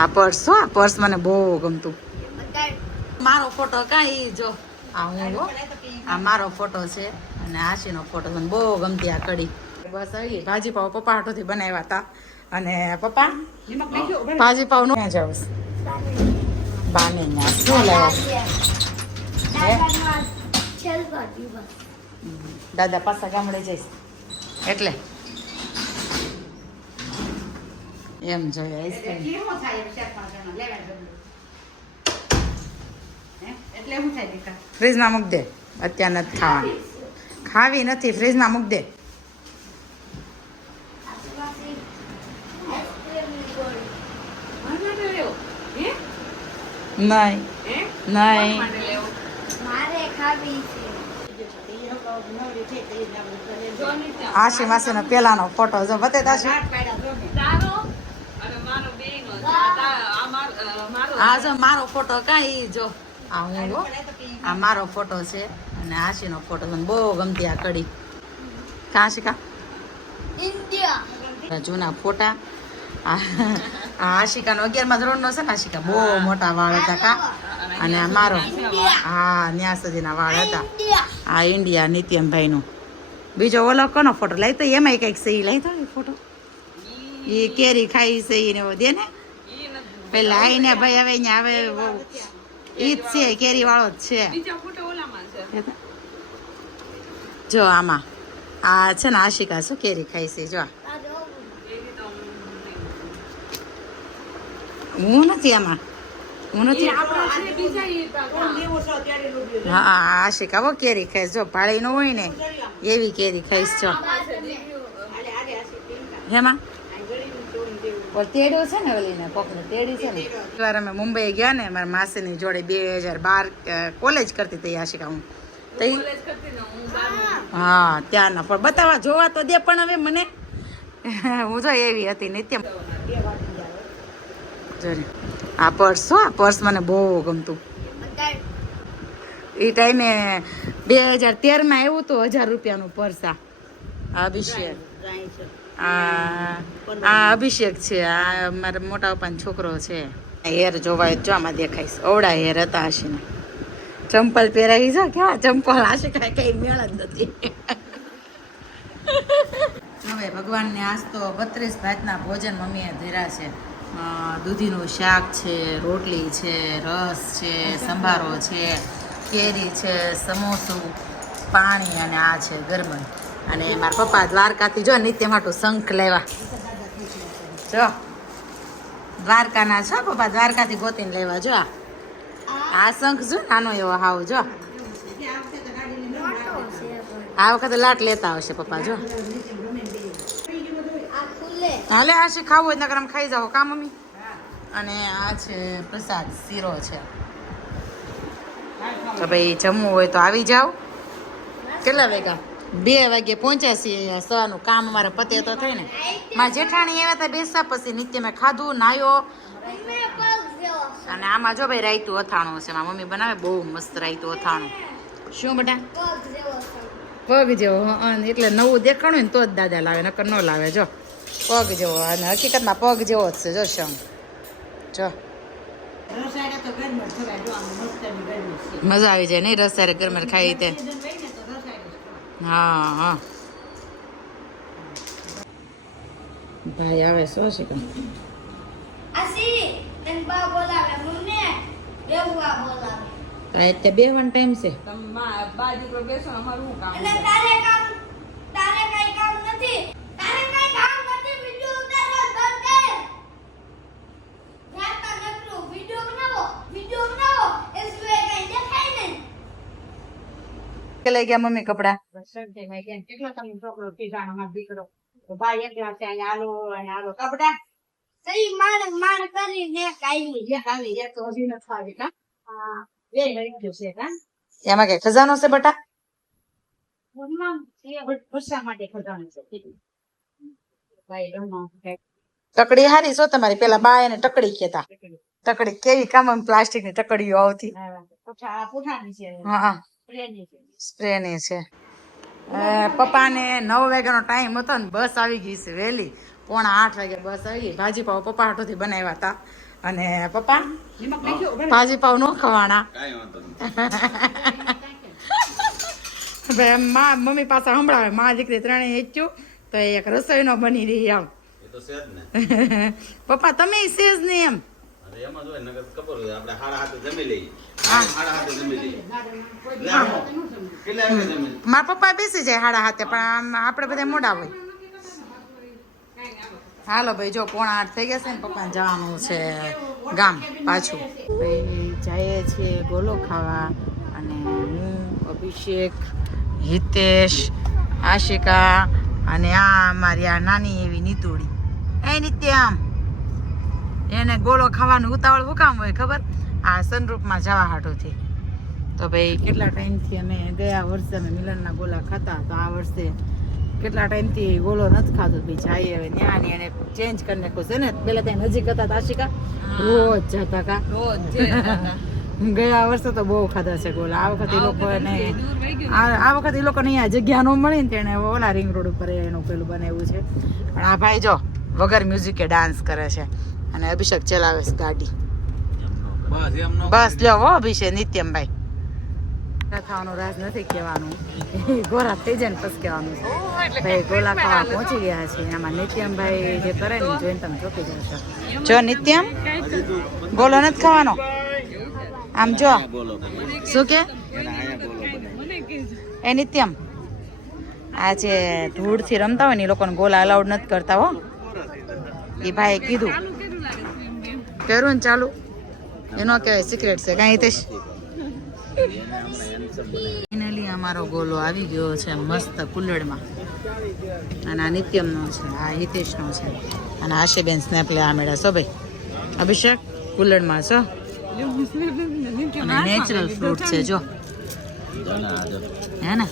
આ પર્સ હો, આ પર્સ મને બહુ ગમતું. મારો ફોટો કાંઈ જો આ હું હો, આ મારો ફોટો છે અને આશીનો ફોટો મને બહુ ગમતી આ કડી. બસ આવી ભાજી પાવ પપ્પા હાટોથી બનાવ્યા હતા. અને પપ્પા ભાજી પાવ નું ક્યાં જાવ? બાને ના શું લાવ્યા? દાદા પાછા ગામડે જઈશ એટલે એમ જોઈએ આઈસ્ક્રીમ. ફ્રીજમાં મૂક દે, અત્યારે નથી ખાવાની. ખાવી નથી, ફ્રીજમાં મૂક દે. નહીં નહીં આશી માસી નો પેલાનો ફોટો જો બતે તાશી. આ જો મારો ફોટો કાંઈ જો આ હું હો, આ મારો ફોટો છે અને આશીનો ફોટો મને બહુ ગમતી આ કડી. કાશિકા ઇન્ડિયા જૂના ફોટા. આશિકાનો 11મા ધોરણનો છે ને. આશિકા બહુ મોટા વાળ હતા કા. અને આ મારો હા ન્યા સુધીના વાળ હતા. આ ઇન્ડિયા નિત્યમભાઈનું. બીજો ઓલો કોનો ફોટો લાવી તો એમાં કંઈક છે એ લાવી તો એ ફોટો. એ કેરી ખાઈ છે એને દે ને પેલા આઈને ભાઈ હવે અહીંયા હવે ઈ જ છે કેરી વાળો જ છે. જો આમાં આ છે ને આશિકા શું કેરી ખાઈ છે જો. હું નથી આમાં, હું નથી. હા આશિકા હો કેરી ખાઈશ જો. ભાળી નો હોય ને એવી કેરી ખાઈશ જો. હેમાં તેડ્યો છે ને ઓલીને કોકને તેડી છે ને. એકવાર અમે મુંબઈ ગયા ને મારા માસીની જોડે 2012 કોલેજ કરતી હતી આશિકા હું. હા ત્યારના પણ બતાવવા જોવા તો દે પણ હવે મને હું જો એવી હતી નિત્યમ. આ પર્સ હો, આ પર્સ મને બહુ ગમતું. એ ટાઈમે 2013માં આવ્યું હતું 1000 રૂપિયાનું પર્સ. આ અભિષેક, આ અભિષેક છે. આ મારા મોટા પપ્પાનો છોકરો છે. હેર જોવાય જો આમાં દેખાઈશ. અવડા હેર હતા આશીને. ચંપલ પહેરાવી જો કેવા ચંપલ. આશી કાંઈ કઈ મેળ જ નથી. હવે ભગવાનને આજ તો 32 ભાતના ભોજન મમ્મીએ ધર્યા છે. દૂધીનું શાક છે, રોટલી છે, રસ છે, સંભારો છે, કેરી છે, સમોસું, પાણી અને આ છે ગરમન. અને મારા પપ્પા દ્વારકાથી જો નિત્ય માટું શંખ લેવા જો. દ્વારકાના છો પપ્પા, દ્વારકાથી ગોતીને લેવા જો. આ શંખ જો નાનો એવો હાવ જો. આ વખતે લાટ લેતા આવશે પપ્પા જો. હાલે આશી ખાવું હોય નકર ખાઈ જાઓ કા મમ્મી. અને આ છે પ્રસાદ શીરો છે. તો ભાઈ જમવું હોય તો આવી જાઓ. કેટલા વાગ્યા? 2 વાગે પહોંચ્યા છીએ. સવાનું કામ અમારે પતે તો થાય ને. મારા જેઠાણી આવ્યા હતા બેસા પછી નિત્ય મેં ખાધું નાયો. અને આમાં જો ભાઈ રાયતું અથાણું છે. મારા મમ્મી બનાવે બહુ મસ્ત રાયતું અથાણું. શું બેટા? પગ જેવો. એટલે નવું દેખાણું ને તો જ દાદા લાવે નકર ન લાવે જો. પગ જેવો. અને હકીકતમાં પગ જેવો જ છે જો શંખ જો. મજા આવી જાય નહીં રસારે ગરમ ખાઈ તે. હા હા ભાઈ આવે શું છે કામ. તે બેવાનો ટાઈમ છે. લઈ ગયા મમ્મી કપડા. કેટલો તમે છોકરો પીઝાનો મારો દીકરો ભાઈ એકલા છે અહીંયા આલો અને આલો કપડા સહી માણ કરીને કાઈ આવી એક તો હજી નથી આવી કા. હા બે લઈ ગયો છે કા. એમાં કે ખજાનો છે બટા? મમ્મા એ વર્ષા માટે ખજાનો છે. ભાઈ રમવા ટકડી હારી છો તમારી. પેલા બા એને ટકડી કહેતા. ટકડી કેવી કામ પ્લાસ્ટિક ની ટકડીઓ આવતી. હા સ્પ્રેની છે. પપ્પાને 9 વાગ્યાનો ટાઈમ હતો ને બસ આવી ગઈ છે વહેલી. 7:45 વાગે બસ આવી ગઈ. ભાજી પાવ પપ્પા હાટોથી બનાવ્યા હતા. અને પપ્પા નિમક નાખ્યો બરાબર. ભાજી પાવ નો ખવાના કાંઈ વાંધો નહીં. ભાઈ મમ્મી પાસે સંભળાવે માં દીકરી ત્રણેય હેચ્યું તો એક રસોઈ નો બની રહી આમ એ તો છે જ ને. પપ્પા તમે સેજ નહીં એમ હવે એમાં જો નગર ખબર હોય આપણે હાડા હાથે જમી લઈએ. હા. હાડા હાથે જમી લઈએ. લે આવો. કેટલા વાગે જમી લઈએ? મારા પપ્પા બેસી જાય હાડા હાથે પણ આમ આપણે બધા મોડા હોય હાલો ભાઈ જો 7:45 થઈ ગયા છે ને પપ્પાને જવાનું છે ગામ પાછું ભાઈ જઈએ છીએ ગોલો ખાવા અને હું અભિષેક હિતેશ આશિકા અને આ મારી આ નાની એવી નીતુડી એ નિત્યમ એને ગોળો ખાવાનું ઉતાવળ હું કામ હોય ખબર આ સનરૂપમાં જવા હાટોથી તો ભાઈ કેટલા ટાઈમથી અમે ગયા વર્ષે અમે મિલનના ગોલા ખાતા તો આ વર્ષે કેટલા ટાઈમથી ગોળો નથી ખાતો ભાઈ જાય હવે ત્યાં એને ચેન્જ કરી નાખ્યો છે ને પેલા ત્યાં નજીક હતા તો આશિકા રોજ જતા કા ગયા વર્ષે તો બહુ ખાધા છે ગોલા આ વખતે એ લોકોને આ વખતે એ લોકોને અહીંયા જગ્યા ન મળી ને તેને ઓલા રિંગ રોડ ઉપર એનું પેલું બનાવ્યું છે પણ આ ભાઈ જો વગર મ્યુઝિકે ડાન્સ કરે છે અને અભિષેક ચલાવે છે ગાડી બસ એમ નો. બસ લ્યો હો અભિષેક નિત્યમભાઈ ખાવાનું રાજ નથી કહેવાનું ગોરા થઈ જાય ને પછી કહેવાનું છે ભાઈ ગોલા ખાવા પહોંચી ગયા છે આમાં નિત્યમભાઈ જે કરે ને જોઈને તમે ચોકી જશો જો નિત્યમ ગોલો નથી ખાવાનો આમ જો બોલો. શું કે એના આયા બોલો બનાય. એ નિત્યમ આ જે ધૂળથી રમતા હોય ને એ લોકોને ગોલા અલાઉડ નથી કરતા હો એ ભાઈએ કીધું કર્યું ને ચાલુ એનો કહેવાય સિક્રેટ છે કાંઈ હિતેશ ફાઇનલી અમારો ગોલો આવી ગયો છે મસ્ત કુલ્લડમાં અને આ નિત્યમનો છે આ હિતેશનો છે અને આશીબેન સ્નેપ લેવા મળ્યા છો ભાઈ અભિષેક કુલ્લડમાં છો અને નેચરલ ફ્રૂટ છે જો હે ને